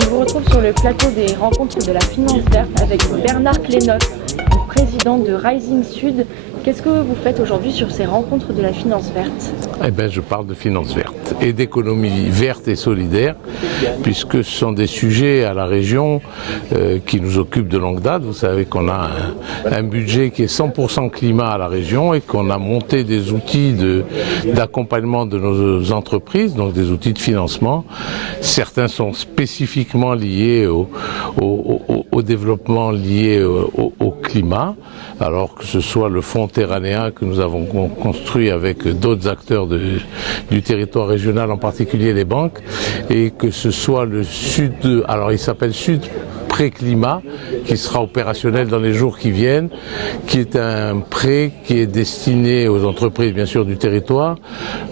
Je vous retrouve sur le plateau des rencontres de la finance verte avec Bernard Cléneuf, président de Rising Sud. Qu'est-ce que vous faites aujourd'hui sur ces rencontres de la finance verte? Eh bien, je parle de finance verte et d'économie verte et solidaire, puisque ce sont des sujets à la région qui nous occupent de longue date. Vous savez qu'on a un budget qui est 100% climat à la région et qu'on a monté des outils d'accompagnement de nos entreprises, donc des outils de financement. Certains sont spécifiquement liés au développement lié au climat, alors que ce soit le fonds Terranea que nous avons construit avec d'autres acteurs du territoire régional, en particulier les banques, et que ce soit le Sud, alors il s'appelle Sud Pré-Climat, qui sera opérationnel dans les jours qui viennent, qui est un prêt qui est destiné aux entreprises, bien sûr, du territoire,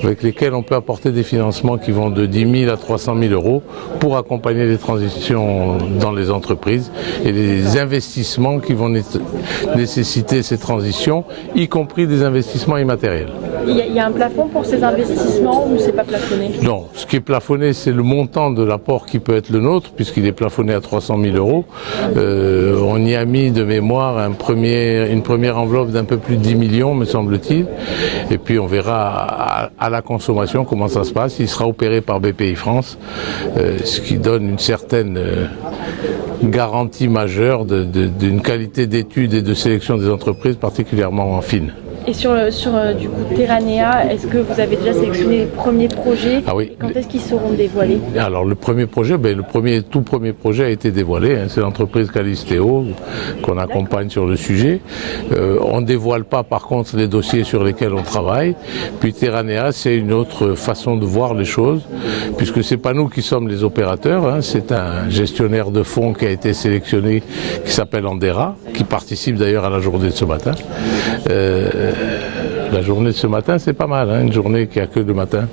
avec lesquels on peut apporter des financements qui vont de 10 000 à 300 000 euros pour accompagner les transitions dans les entreprises et les investissements qui vont nécessiter ces transitions, y compris des investissements immatériels. Il y a un plafond pour ces investissements ou c'est pas plafonné? Non, ce qui est plafonné, c'est le montant de l'apport qui peut être le nôtre, puisqu'il est plafonné à 300 000 euros. On y a mis de mémoire une première enveloppe d'un peu plus de 10 millions, me semble-t-il. Et puis on verra à la consommation comment ça se passe. Il sera opéré par BPI France, ce qui donne une certaine garantie majeure d'une qualité d'étude et de sélection des entreprises particulièrement fine. Et sur du coup Terranea, est-ce que vous avez déjà sélectionné les premiers projets? Ah oui. Quand est-ce qu'ils seront dévoilés? Alors le premier projet, tout premier projet a été dévoilé, c'est l'entreprise Calisteo qu'on accompagne sur le sujet. On ne dévoile pas par contre les dossiers sur lesquels on travaille. Puis Terranea, c'est une autre façon de voir les choses, puisque c'est pas nous qui sommes les opérateurs, c'est un gestionnaire de fonds qui a été sélectionné, qui s'appelle Andera, qui participe d'ailleurs à la journée de ce matin. La journée de ce matin, c'est pas mal, une journée qui a que le matin.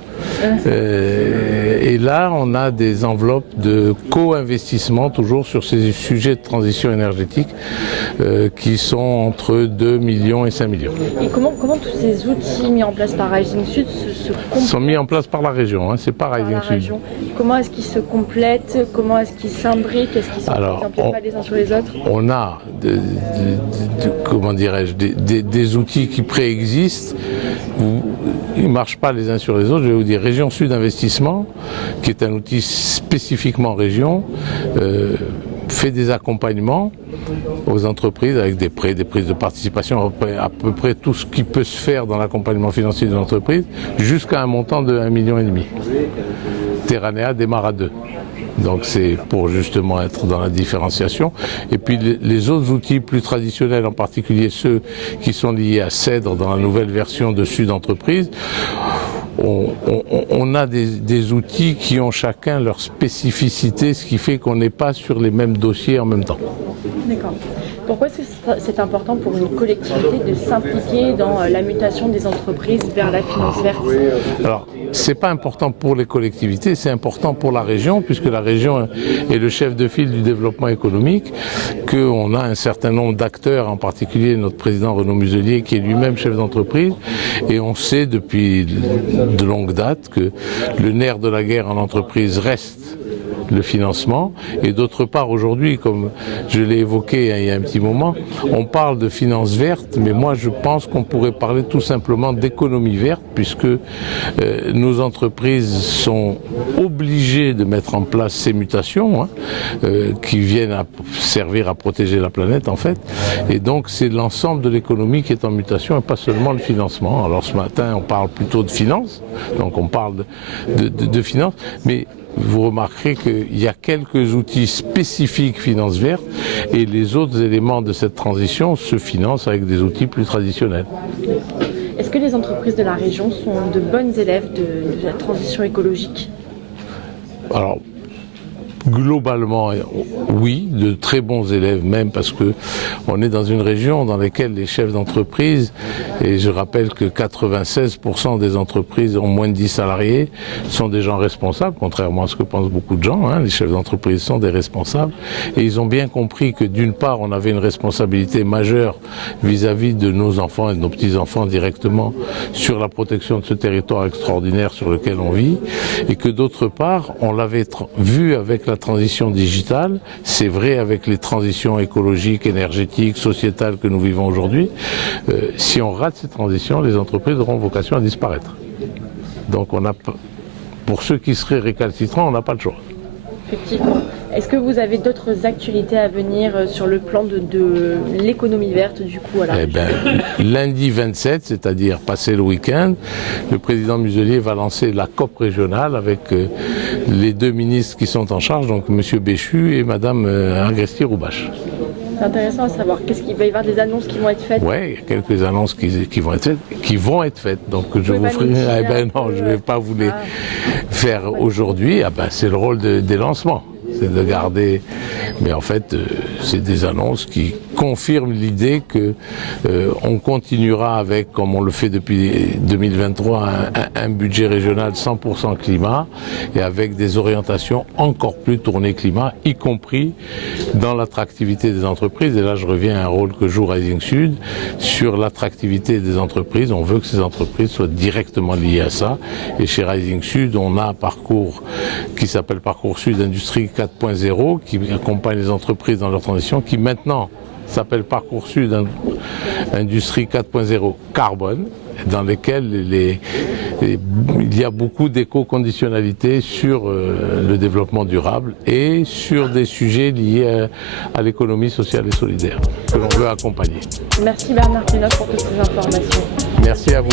Et là, on a des enveloppes de co-investissement, toujours sur ces sujets de transition énergétique, qui sont entre 2 millions et 5 millions. Et comment tous ces outils mis en place par Rising Sud sont mis en place par la région, c'est pas Rising Sud. Comment est-ce qu'ils se complètent? Comment est-ce qu'ils s'imbriquent? Est-ce qu'ils s'empiètent pas les uns sur les autres? On a des outils qui préexistent. Ils ne marchent pas les uns sur les autres. Je vais vous dire, Région Sud Investissement, qui est un outil spécifiquement région, fait des accompagnements aux entreprises avec des prêts, des prises de participation, à peu près tout ce qui peut se faire dans l'accompagnement financier d'une entreprise, jusqu'à un montant de 1,5 million. Terranea démarre à 2. Donc c'est pour justement être dans la différenciation. Et puis les autres outils plus traditionnels, en particulier ceux qui sont liés à Cèdre dans la nouvelle version de Sud Entreprise, on a des outils qui ont chacun leur spécificité, ce qui fait qu'on n'est pas sur les mêmes dossiers en même temps. D'accord. Pourquoi est-ce que c'est important pour une collectivité de s'impliquer dans la mutation des entreprises vers la finance verte? Alors, c'est pas important pour les collectivités, c'est important pour la région, puisque la région est le chef de file du développement économique, qu'on a un certain nombre d'acteurs, en particulier notre président Renaud Muselier, qui est lui-même chef d'entreprise, et on sait depuis de longue date que le nerf de la guerre en entreprise reste le financement, et d'autre part aujourd'hui, comme je l'ai évoqué il y a un petit moment, on parle de finance verte, mais moi je pense qu'on pourrait parler tout simplement d'économie verte, puisque nos entreprises sont obligées de mettre en place ces mutations qui viennent à servir à protéger la planète en fait, et donc c'est l'ensemble de l'économie qui est en mutation et pas seulement le financement. Alors ce matin on parle plutôt de finance, donc on parle de finance, mais vous remarquerez qu'il y a quelques outils spécifiques finance verte et les autres éléments de cette transition se financent avec des outils plus traditionnels. Est-ce que les entreprises de la région sont de bonnes élèves de la transition écologique? Alors, globalement, oui, de très bons élèves même, parce que on est dans une région dans laquelle les chefs d'entreprise, et je rappelle que 96% des entreprises ont moins de 10 salariés, sont des gens responsables, contrairement à ce que pensent beaucoup de gens, les chefs d'entreprise sont des responsables, et ils ont bien compris que d'une part, on avait une responsabilité majeure vis-à-vis de nos enfants et de nos petits-enfants directement sur la protection de ce territoire extraordinaire sur lequel on vit, et que d'autre part, on l'avait vu avec la la transition digitale, c'est vrai avec les transitions écologiques, énergétiques, sociétales que nous vivons aujourd'hui. Si on rate cette transition, les entreprises auront vocation à disparaître. Donc pour ceux qui seraient récalcitrants, on n'a pas le choix. Effectivement. Est-ce que vous avez d'autres actualités à venir sur le plan de l'économie verte du coup à la région ? Lundi 27, c'est-à-dire passé le week-end, le président Muselier va lancer la COP régionale avec les deux ministres qui sont en charge, donc M. Béchu et Mme Agresti-Roubache. C'est intéressant à savoir. Qu'est-ce qu'il va y avoir des annonces qui vont être faites ? Oui, il y a quelques annonces qui vont être faites. Donc je vous ferai. Non, je ne vais pas vous les faire aujourd'hui. C'est le rôle des lancements. C'est de garder, mais en fait, c'est des annonces qui confirment l'idée que on continuera avec, comme on le fait depuis 2023, un budget régional 100% climat et avec des orientations encore plus tournées climat, y compris dans l'attractivité des entreprises. Et là, je reviens à un rôle que joue Rising Sud sur l'attractivité des entreprises. On veut que ces entreprises soient directement liées à ça. Et chez Rising Sud, on a un parcours qui s'appelle Parcours Sud Industrie 4.0 qui accompagne les entreprises dans leur transition, qui maintenant s'appelle Parcours Sud Industrie 4.0 Carbone, dans lesquels il y a beaucoup d'éco-conditionnalités sur le développement durable et sur des sujets liés à l'économie sociale et solidaire que l'on veut accompagner. Merci Bernard Plénotte pour toutes ces informations. Merci à vous.